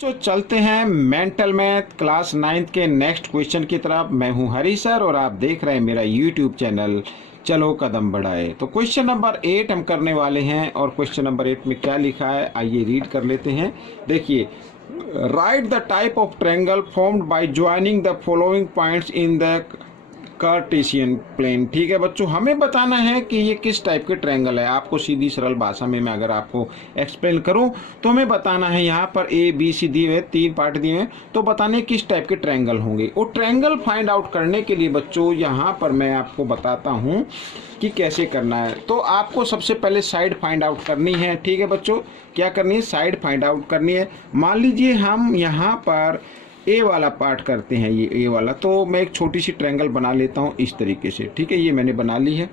तो चलते हैं मेंटल मैथ क्लास 9th के नेक्स्ट क्वेश्चन की तरफ। मैं हूं हरी सर और आप देख रहे हैं मेरा यूट्यूब चैनल चलो कदम बढ़ाए। तो क्वेश्चन नंबर 8 हम करने वाले हैं और क्वेश्चन नंबर 8 में क्या लिखा है आइए रीड कर लेते हैं। देखिए, write the type of triangle formed by joining the following points in the Cartesian plane. ठीक है बच्चों, हमें बताना है कि ये किस टाइप के ट्रायंगल है। आपको सीधी सरल भाषा में मैं अगर आपको एक्सप्लेन करूं तो हमें बताना है, यहाँ पर ए बी सी दिए हुए 3 पार्ट दिए हैं, तो बताने किस टाइप के ट्रायंगल होंगे। और ट्रायंगल फाइंड आउट करने के लिए बच्चों यहाँ पर मैं आपको बताता हूँ कि कैसे करना है। तो आपको सबसे पहले साइड फाइंड आउट करनी है। ठीक है बच्चों, क्या करनी है? साइड फाइंड आउट करनी है। मान लीजिए हम यहाँ पर ए वाला पार्ट करते हैं, ये ए वाला, तो मैं एक छोटी सी ट्रायंगल बना लेता हूँ इस तरीके से। ठीक है, ये मैंने बना ली है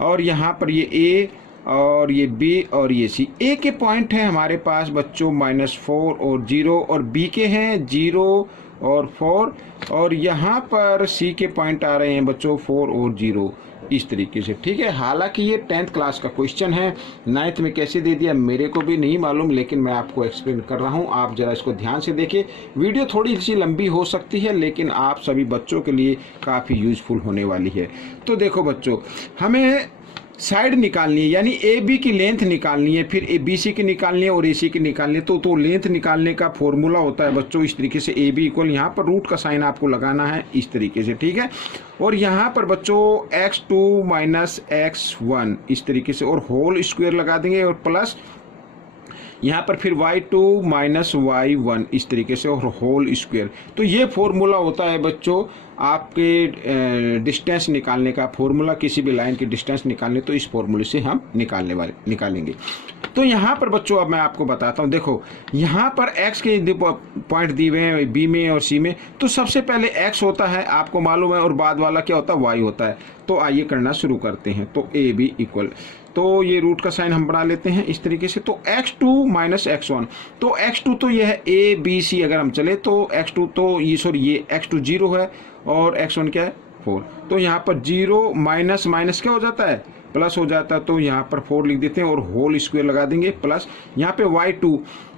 और यहाँ पर ये ए और ये बी और ये सी। ए के पॉइंट है हमारे पास बच्चों -4 और 0 और बी के हैं 0 और 4 और यहाँ पर सी के पॉइंट आ रहे हैं बच्चों 4 और 0 इस तरीके से। ठीक है, हालांकि ये 10th क्लास का क्वेश्चन है, 9th में कैसे दे दिया मेरे को भी नहीं मालूम, लेकिन मैं आपको एक्सप्लेन कर रहा हूँ। आप जरा इसको ध्यान से देखिए। वीडियो थोड़ी सी लंबी हो सकती है लेकिन आप सभी बच्चों के लिए काफ़ी यूजफुल होने वाली है। तो देखो बच्चों, हमें साइड निकालनी है, यानी ए बी की लेंथ निकालनी है, फिर ए बी सी की निकालनी है और ए सी की निकालनी है। तो लेंथ निकालने का फॉर्मूला होता है बच्चों इस तरीके से, ए बी इक्वल, यहाँ पर रूट का साइन आपको लगाना है इस तरीके से। ठीक है, और यहाँ पर बच्चों x2 माइनस x1 इस तरीके से और होल स्क्वायर लगा देंगे और प्लस यहाँ पर फिर y2 माइनस y1 इस तरीके से और होल स्क्वायर। तो ये फॉर्मूला होता है बच्चों आपके डिस्टेंस निकालने का फॉर्मूला, किसी भी लाइन की डिस्टेंस निकालने, तो इस फॉर्मूले से हम निकालेंगे। तो यहाँ पर बच्चों अब मैं आपको बताता हूँ। देखो, यहाँ पर x के पॉइंट दिए हुए हैं बी में और सी में, तो सबसे पहले x होता है आपको मालूम है और बाद वाला क्या होता है? y होता है। तो आइए करना शुरू करते हैं। तो ए बी इक्वल, तो ये रूट का साइन हम बना लेते हैं इस तरीके से। तो x2 माइनस x1, तो x2 तो ये है ए बी सी, अगर हम चले तो x2 तो ये x2 0 है और x1 क्या है? 4। तो यहाँ पर 0 माइनस माइनस क्या हो जाता है? प्लस हो जाता है। तो यहाँ पर 4 लिख देते हैं और होल स्क्वायर लगा देंगे प्लस यहाँ पे y2,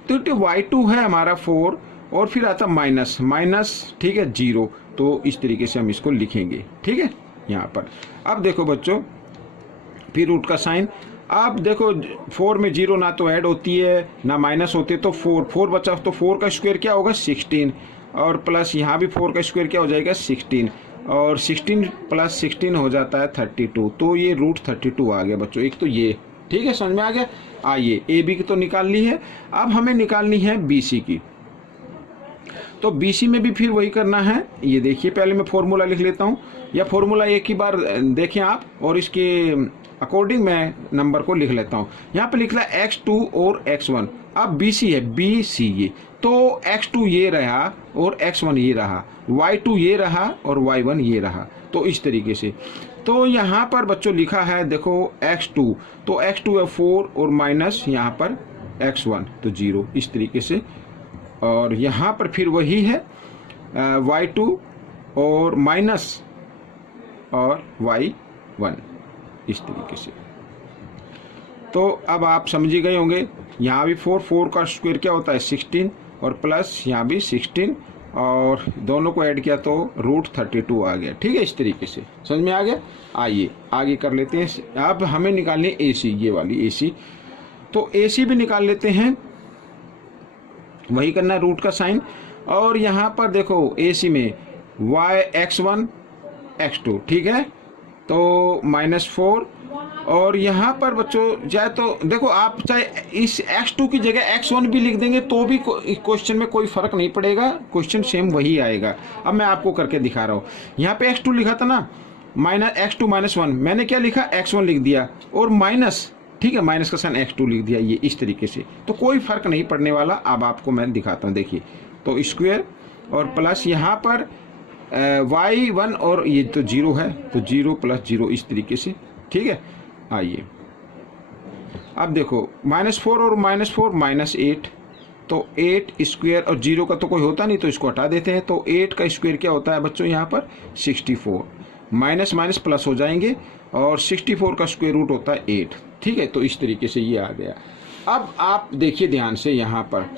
तो y2 है हमारा 4 और फिर आता माइनस माइनस, ठीक है, 0। तो इस तरीके से हम इसको लिखेंगे। ठीक है, यहाँ पर अब देखो बच्चों, फिर रूट का साइन। अब देखो 4 में 0 ना तो ऐड होती है ना माइनस होती है, तो 4 बचा, तो 4 का स्क्वायर क्या होगा? 16 और प्लस यहाँ भी 4 का स्क्वायर क्या हो जाएगा? 16 और 16 प्लस 16 हो जाता है 32। तो ये रूट 32 आ गया बच्चों। एक तो ये, ठीक है, समझ में आ गया। आइए ए बी की तो निकाल ली है, अब हमें निकालनी है बी सी की। तो BC में भी फिर वही करना है। ये देखिए, पहले मैं फॉर्मूला लिख लेता हूँ, या फॉर्मूला एक ही बार देखें आप और इसके अकॉर्डिंग मैं नंबर को लिख लेता हूँ। यहाँ पे लिख रहा है x2 और x1। अब BC है BC ये, तो x2 ये रहा और x1 ये रहा, y2 ये रहा और y1 ये रहा। तो इस तरीके से, तो यहाँ पर बच्चों लिखा है देखो x2, तो x2 है 4 और माइनस यहाँ पर x1 तो 0 इस तरीके से। और यहाँ पर फिर वही है y2 और माइनस और y1 इस तरीके से। तो अब आप समझ गए होंगे, यहाँ भी 4 का स्क्वायर क्या होता है? 16 और प्लस यहाँ भी 16 और दोनों को ऐड किया तो रूट 32 आ गया। ठीक है, इस तरीके से समझ में आ गया। आइए आगे कर लेते हैं। अब हमें निकालनी है AC, ये वाली AC, तो AC भी निकाल लेते हैं, वही करना है रूट का साइन। और यहाँ पर देखो AC में x1 x2, ठीक है, तो -4 और यहाँ पर बच्चों जाए तो देखो आप चाहे इस x2 की जगह x1 भी लिख देंगे तो भी क्वेश्चन में कोई फर्क नहीं पड़ेगा, क्वेश्चन सेम वही आएगा। अब मैं आपको करके दिखा रहा हूँ। यहाँ पे x2 लिखा था ना, x2 -1, मैंने क्या लिखा? x1 लिख दिया और माइनस, ठीक है, माइनस का साइन x2 लिख दिया, ये इस तरीके से। तो कोई फर्क नहीं पड़ने वाला। अब आपको मैं दिखाता हूँ, देखिए, तो स्क्वायर और प्लस यहाँ पर y1 और ये तो 0 है, तो 0 + 0 इस तरीके से। ठीक है, आइए अब देखो -4 और -4 -8, तो 8 स्क्वायर और 0 का तो कोई होता नहीं तो इसको हटा देते हैं। तो 8 का स्क्वायर क्या होता है बच्चों? यहाँ पर 64, माइनस माइनस प्लस हो जाएंगे और 64 का स्क्वायर रूट होता है 8। ठीक है, तो इस तरीके से ये आ गया। अब आप देखिए ध्यान से, यहाँ पर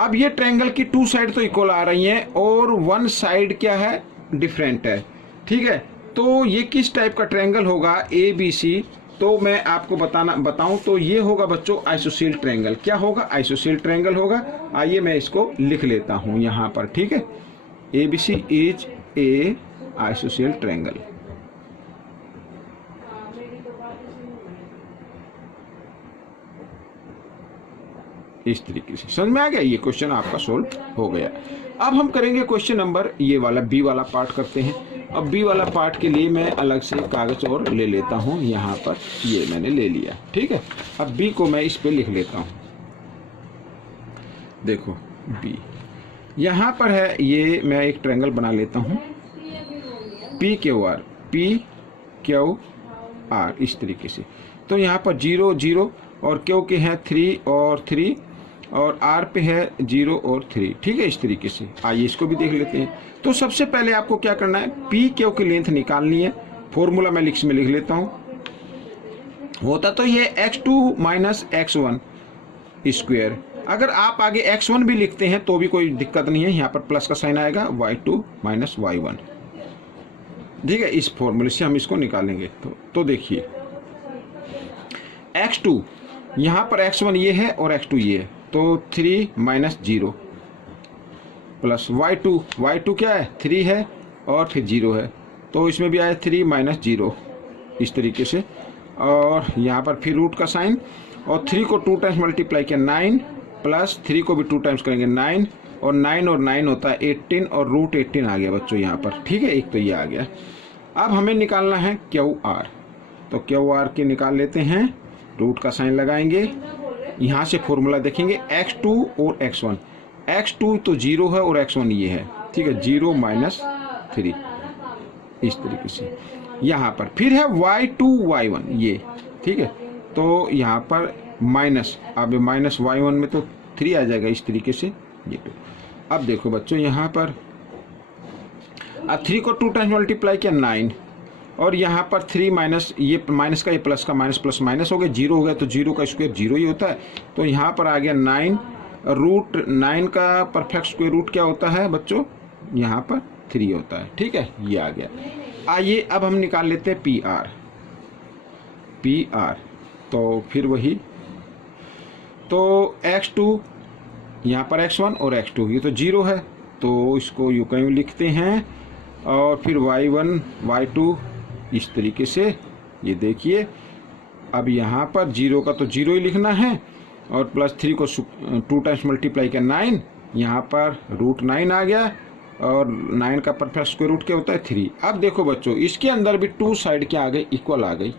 अब ये ट्रायंगल की टू साइड तो इक्वल आ रही हैं और वन साइड क्या है, डिफरेंट है, ठीक है। तो ये किस टाइप का ट्रायंगल होगा, ABC, तो मैं आपको बताऊं तो ये होगा बच्चों आइसोसेल ट्रायंगल। क्या होगा, आइसोसेल ट्रायंगल होगा। आइए मैं इसको लिख लेता हूं यहां पर, ठीक है। ABC is a ISOCELL triangle. इस तरीके से समझ में आ गया, ये क्वेश्चन आपका सोल्व हो गया। अब हम करेंगे क्वेश्चन नंबर ये वाला, बी वाला पार्ट करते हैं। अब बी वाला पार्ट के लिए मैं अलग से कागज और ले लेता हूं, यहाँ पर ये मैंने ले लिया, ठीक है। अब बी को मैं इस पे लिख लेता हूं। देखो बी यहाँ पर है, ये मैं एक ट्रायंगल बना लेता हूं, PQR, PQR इस तरीके से। तो यहाँ पर 0 0 और क्यू के हैं 3 और 3 और आर पे है 0 और 3, ठीक है, इस तरीके से। आइए इसको भी देख लेते हैं। तो सबसे पहले आपको क्या करना है, पी क्यू की लेंथ निकालनी है। फॉर्मूला मैं लिख लेता हूँ। होता तो ये x2 माइनस x1 स्क्वायर। अगर आप आगे x1 भी लिखते हैं तो भी कोई दिक्कत नहीं है, यहाँ पर प्लस का साइन आएगा, y2 माइनस y1, ठीक है। इस फॉर्मूले से हम इसको निकालेंगे। तो देखिए x2 यहाँ पर x1 ये है और x2 ये है, तो 3 माइनस 0 प्लस y2 क्या है, 3 है और फिर 0 है, तो इसमें भी आया 3 माइनस 0 इस तरीके से। और यहाँ पर फिर रूट का साइन, और 3 को 2 टाइम्स मल्टीप्लाई किया 9 प्लस 3 को भी 2 टाइम्स करेंगे 9 और 9 होता है 18 और रूट 18 आ गया बच्चों यहाँ पर, ठीक है। एक तो ये आ गया। अब हमें निकालना है QR, तो QR के निकाल लेते हैं। रूट का साइन लगाएंगे, यहाँ से फॉर्मूला देखेंगे x2 और x1। x2 तो 0 है और x1 ये है, ठीक है, 0 माइनस 3 इस तरीके से। यहाँ पर फिर है y2 y1 ये, ठीक है। तो यहाँ पर माइनस, अब माइनस y1 में तो 3 आ जाएगा इस तरीके से ये 2। अब देखो बच्चों यहाँ पर अब 3 को 2 टाइम्स मल्टीप्लाई किया 9 और यहाँ पर 3 माइनस, ये माइनस का ये प्लस का माइनस प्लस माइनस हो गया, 0 हो गया, तो 0 का स्क्वायर 0 ही होता है। तो यहाँ पर आ गया 9, रूट 9 का परफेक्ट स्क्वायर रूट क्या होता है बच्चों, यहाँ पर 3 होता है, ठीक है, ये आ गया। आइए अब हम निकाल लेते हैं PR। तो फिर वही, तो x2 यहाँ पर x1 और x2, ये तो 0 है तो इसको यूँ कहीं लिखते हैं, और फिर y1 y2 इस तरीके से। ये देखिए अब यहाँ पर 0 का तो 0 ही लिखना है, और प्लस 3 को 2 टाइम्स मल्टीप्लाई किया 9, यहाँ पर रूट 9 आ गया, और 9 का परफेक्ट स्क्वायर रूट क्या होता है 3। अब देखो बच्चों इसके अंदर भी टू साइड क्या आ गई, इक्वल आ गई।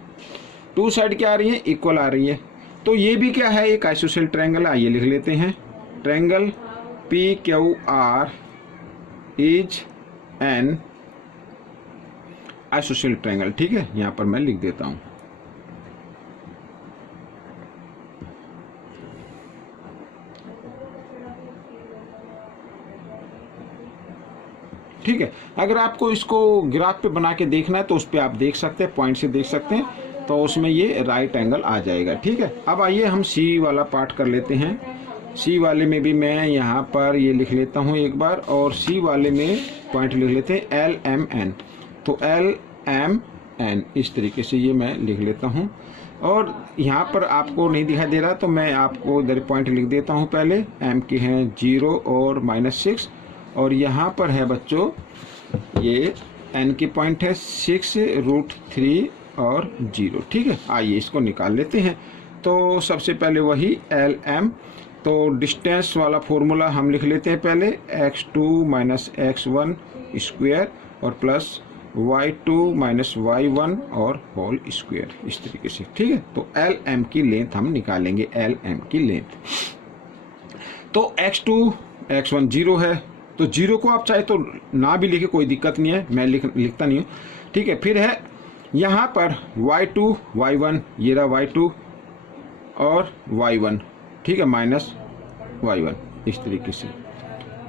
टू साइड क्या आ रही है, इक्वल आ रही है। तो ये भी क्या है, एक आइसोसेल ट्रायंगल। आइए लिख लेते हैं, triangle PQR is an ISOCELL triangle, ठीक है। यहां पर मैं लिख देता हूं, ठीक है। अगर आपको इसको ग्राफ पे बना के देखना है तो उस पर आप देख सकते हैं, पॉइंट से देख सकते हैं, तो उसमें ये राइट एंगल आ जाएगा, ठीक है। अब आइए हम C वाला पार्ट कर लेते हैं। C वाले में भी मैं यहाँ पर ये लिख लेता हूँ एक बार, और C वाले में पॉइंट लिख लेते हैं LMN। तो LMN इस तरीके से ये मैं लिख लेता हूँ, और यहाँ पर आपको नहीं दिखाई दे रहा तो मैं आपको इधर पॉइंट लिख देता हूँ। पहले M के हैं 0 और -6, और यहाँ पर है बच्चों ये N के पॉइंट है 6 रूट 3 और 0, ठीक है। आइए इसको निकाल लेते हैं। तो सबसे पहले वही LM, तो डिस्टेंस वाला फॉर्मूला हम लिख लेते हैं पहले, x2 माइनस x1 स्क्वायर और प्लस y2 माइनस y1 और होल स्क्वायर इस तरीके से, ठीक है। तो LM की लेंथ हम निकालेंगे, LM की लेंथ। तो x2 x1 0 है, तो 0 को आप चाहे तो ना भी लिखे, कोई दिक्कत नहीं है, मैं लिखता नहीं हूँ, ठीक है। फिर है यहाँ पर y2 y1, ये रहा y2 और y1, ठीक है, माइनस y1 इस तरीके से।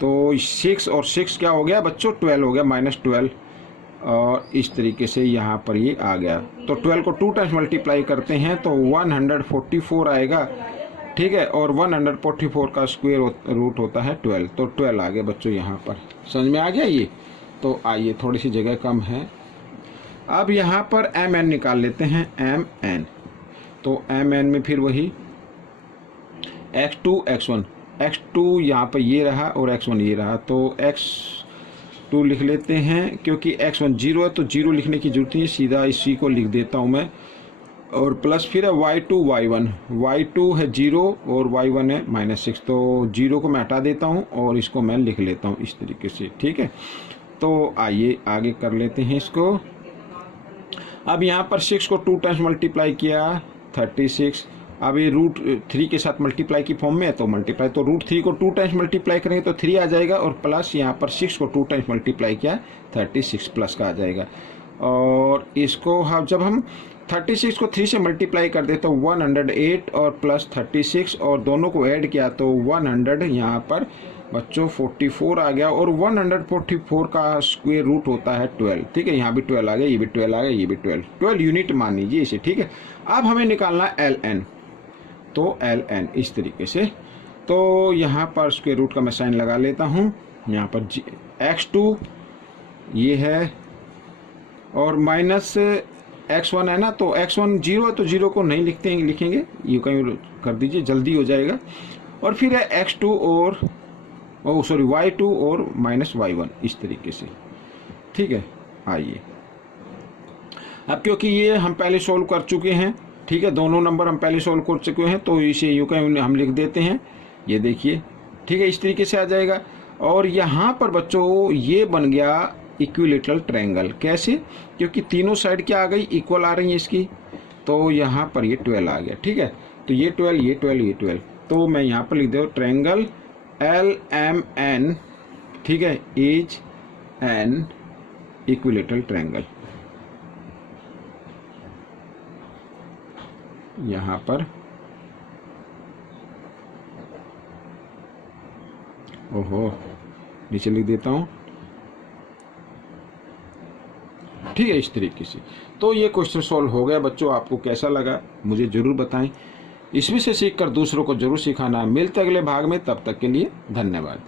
तो 6 और 6 क्या हो गया बच्चों, 12 हो गया, -12, और इस तरीके से यहाँ पर ये आ गया। तो 12 को 2 टाइम्स मल्टीप्लाई करते हैं तो 144 आएगा, ठीक है, और 144 का स्क्वायर रूट होता है 12, तो 12 आ गया बच्चों यहाँ पर। समझ में आ गया ये? तो आइए, थोड़ी सी जगह कम है। अब यहाँ पर एम एन निकाल लेते हैं, एम एन। तो एम एन में फिर वही x2 x1, x2 यहाँ पर ये रहा और x1 ये रहा, तो x2 लिख लेते हैं, क्योंकि x1 0 है तो 0 लिखने की जरूरत नहीं है, सीधा इसी को लिख देता हूँ मैं। और प्लस फिर है y2 y1, y2 है 0 और y1 है -6, तो 0 को मैं हटा देता हूँ और इसको मैं लिख लेता हूँ इस तरीके से। ठीक है, तो आइए आगे कर लेते हैं इसको। अब यहाँ पर 6 को 2 टाइम्स मल्टीप्लाई किया 36, अब ये √3 के साथ मल्टीप्लाई की फॉर्म में है तो मल्टीप्लाई, तो √3 को 2 टाइम्स मल्टीप्लाई करेंगे तो 3 आ जाएगा, और प्लस यहाँ पर 6 को 2 टाइम्स मल्टीप्लाई किया 36 प्लस का आ जाएगा। और इसको जब हम 36 को 3 से मल्टीप्लाई कर दे तो 108 और प्लस 36 और दोनों को ऐड किया तो 100 यहाँ पर बच्चों 44 आ गया, और 144 का स्क्वायर रूट होता है 12। ठीक है, यहाँ भी 12 आ गया, ये भी 12 आ गया, ये भी 12 यूनिट मान लीजिए इसे। ठीक है, अब हमें निकालना एल एन, तो एल एन इस तरीके से। तो यहाँ पर स्क्वायर रूट का मैं साइन लगा लेता हूँ। यहाँ पर x2 ये है और माइनस x1 है ना, तो x1 0 है तो 0 को नहीं लिखेंगे, ये कहीं कर दीजिए, जल्दी हो जाएगा। और फिर है x2 और y2 और -y1 इस तरीके से। ठीक है, आइए अब क्योंकि ये हम पहले सॉल्व कर चुके हैं, ठीक है, दोनों नंबर हम पहले सॉल्व कर चुके हैं, तो इसे यूँ कहीं हम लिख देते हैं, ये देखिए। ठीक है, इस तरीके से आ जाएगा। और यहाँ पर बच्चों ये बन गया इक्विलेटरल ट्रायंगल। कैसे? क्योंकि तीनों साइड क्या आ गई, इक्वल आ रही है इसकी, तो यहाँ पर ये 12 आ गया। ठीक है, तो ये 12 ये 12 ये 12, तो मैं यहाँ पर लिख दे ट्रायंगल LMN, ठीक है, इज एन इक्विलेटरल ट्रायंगल। यहाँ पर ओहो नीचे लिख देता हूँ। ठीक है, इस तरीके से। तो ये क्वेश्चन सॉल्व हो गया बच्चों। आपको कैसा लगा मुझे ज़रूर बताएं। इसमें से सीखकर दूसरों को जरूर सिखाना। मिलते अगले भाग में, तब तक के लिए धन्यवाद।